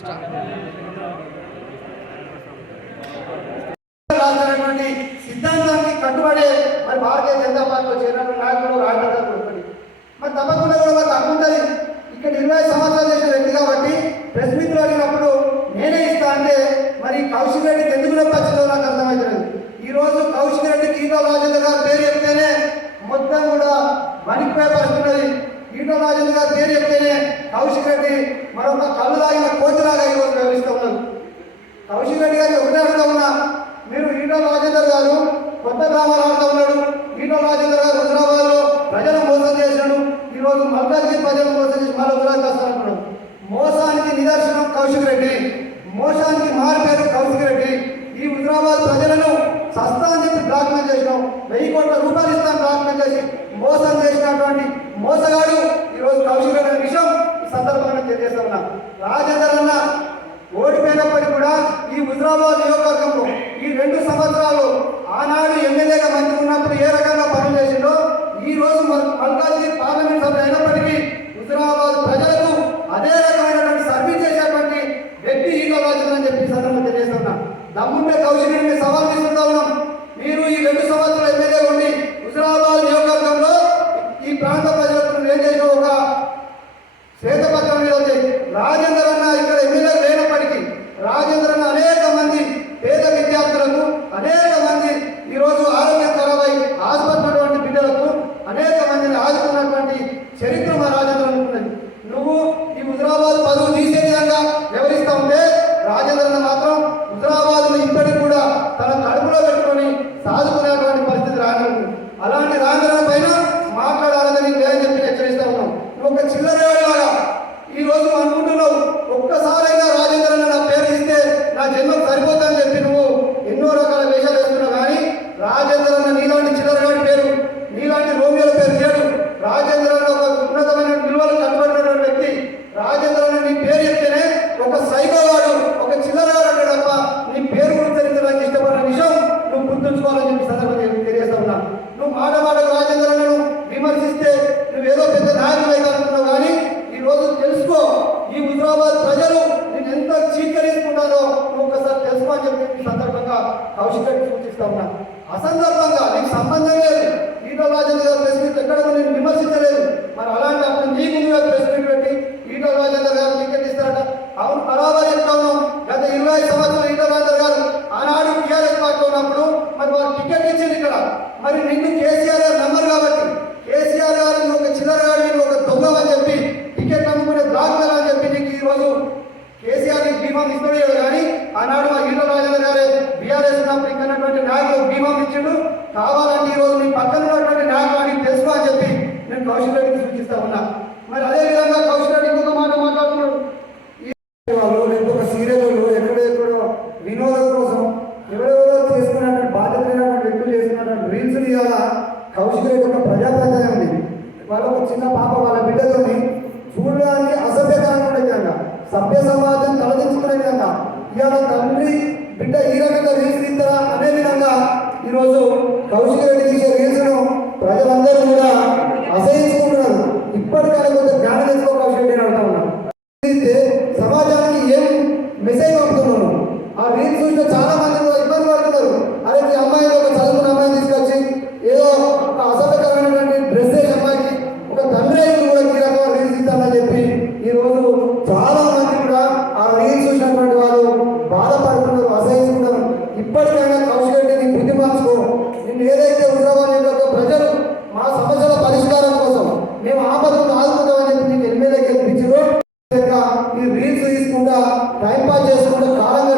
Extra సిద్ధాంతానికి కట్టుబడే మరి భారతీయ జనతా పార్టీలో చేరినటువంటి నాయకుడు రాజనాథ్ ఒకటి మరి తప్పకుండా కూడా వారు ఇక్కడ ఇరవై సంవత్సరాలు చేసిన వ్యక్తి కాబట్టి ప్రెస్ మీట్లో అడిగినప్పుడు నేనే ఇస్తా అంటే మరి కౌశిక్ రెడ్డికి ఎందుకు నొప్పి నాకు అర్థమవుతుంది ఈ రోజు కౌశిక్ రెడ్డి గీతా రాజేంద్ర గారి పేరు చెప్తేనే మొత్తం కూడా వణికిపోయే పరిస్థితున్నది కౌశిక్ రెడ్డి మరొక కళ్ళు తాగిన కోతిలాగా ఈరోజు వ్యవహరిస్తూ ఉన్నాను కౌశిక్ రెడ్డి గారి ఒకటే అడుగుతా ఉన్నా మీరు ఈటో రాజేందర్ గారు కొత్త గ్రామాలు ఆడుతూ ఉన్నాడు. ఈటో రాజేందర్ గారు హైదరాబాద్లో ప్రజలను మోసం చేశాడు ఈ రోజు మల్కాజ్గిరి ప్రజలు మోసం చేసి మళ్ళీ ఉదరాకి వస్తానంటున్నాడు మోసానికి నిదర్శనం కౌశిక్ రెడ్డి. మోసానికి మారు కౌశిక్ రెడ్డి. ఈ హుజరాబాద్ ప్రజలను సస్తా అని చెప్పి బ్లాక్మెయిల్ చేసినాం. వెయ్యి కోట్ల రూపాయలు ఇస్తాం బ్లాక్మెయిల్ చేసి మోసం చేసినటువంటి మోసగాడు ఈ రోజు కౌశిక్ రెడ్డి విషయం. సందర్భంగా తెలియజేస్తా ఉన్నా. రాజేందర్ అన్న ఓడిపోయినప్పటికీ కూడా ఈ హుజరాబాద్ నియోజకవర్గంలో ఈ రెండు సంవత్సరాలు ఆనాడు ఎమ్మెల్యేగా మంత్రి ఉన్నప్పుడు ఏ రకంగా పనులు చేసిండో ఈ రోజు మల్- మల్కాజ్గిరి పార్లమెంట్ సభ్యులు అయినప్పటికీ హుజరాబాద్ ప్రజలకు అదే రకమైనటువంటి సర్వీస్ చేసేటువంటి వ్యక్తి ఈగో రాజు అని చెప్పి ఈ సందర్భంగా తెలియజేస్తున్నా దమ్ముంటే కౌశికుడిని సవాల్ తీసుకుంటా ఉన్నాం మీరు ఈ రెండు సంవత్సరాలు ఎమ్మెల్యే ఉండి హుజరాబాద్ నియోజకవర్గంలో ఈ ప్రాంత ప్రజలకు నువ్వు ఏం చేసిన ఒక శ్వేతపత్రం మీద ఉంది రాజేంద్ర అన్న ఇక్కడ ఎమ్మెల్యే లేనప్పటికీ రాజేంద్ర అన్న అనేక మంది పేద విద్యార్థులకు అనేక మంది ఈరోజు ఆరోగ్యం ఖరాబై ఆసుపత్రి బిడ్డలకు అనేక మందిని ఆదుకున్నటువంటి చరిత్ర మా రాజేంద్ర అనుకున్నది. నువ్వు ఈ హుజరాబాద్ పదవి తీసే విధంగా వివరిస్తా ఉంటే రాజేంద్ర మాత్రం హుజరాబాద్ ఇప్పటికి కూడా తన కడుపులో పెట్టుకొని సాధుకునేటువంటి పరిస్థితి రాని అలాంటి రాజేంద్ర పైన మాట్లాడాలని లేదని చెప్పి హెచ్చరిస్తా ఉన్నాం. నువ్వు ఒక చిల్లరేవాడిలాగా ఈ రోజు అనుకుంటున్నావు ఒక్కసారైనా రాజేంద్ర నా పేరు ఇస్తే నా జన్మకు సరిపోతుంది? కౌశిక్ సూచిస్తా ఉన్నా అసందర్భంగా నీకు సంబంధం లేదు. ఈటో రాజేంద్ర గారు ప్రెస్ మీట్ ఎక్కడ నేను విమర్శించలేదు. మరి అలాంటి అప్పుడు నీకు నువ్వే ప్రెస్ మీట్ పెట్టి ఈటో రాజేంద్ర గారు బీఆర్ఎస్ ఇక్కడ ఉన్నటువంటి నాయకులు బీమా ఇచ్చిండు. కావాలంటే ఈ రోజు నీ పక్కన ఉన్నటువంటి నాయకులు అని తెలుసుకో అని చెప్పి నేను కౌశల్ రెడ్డికి సూచిస్తా ఉన్నా. మరి అదే విధంగా కౌశిక్ రెడ్డి ఇంకొక మాట మాట్లాడుతున్నాడు. వాళ్ళు లేకపోతే ఒక సీరియల్ ఎక్కడో వినోదం కోసం ఎవరెవరో చేసుకున్నటువంటి బాధ్యత లేనటువంటి వ్యక్తులు చేసుకున్నటువంటి రీల్స్ ఇవాళ కౌశల్ రెడ్డి ఒక ప్రజాప్రదాయం ఉంది. వాళ్ళ ఒక చిన్న పాప వాళ్ళ బిడ్డతోని చూడడానికి అసభ్యకరంగా ఉండే విధంగా సభ్య సమాజం తలదించుకునే విధంగా ఇవాళ తండ్రి బిడ్డ ఈ రకంగా రీల్స్ తీస్తారా? అనే విధంగా ఈరోజు కౌశిక రెడ్డి తీసే రీల్స్ను ప్రజలందరూ కూడా అసహించుకుంటున్నారు. ఇప్పటికైనా కొంచెం జ్ఞానం తెచ్చుకో కౌశిక రెడ్డి అని అంటా ఉన్నాను సమాజానికి ఏం మెసేజ్ పంపుతున్నాను ఆ రీల్స్ చూసిన చాలా టైం పాస్ చేసుకుంటూ కాలంగా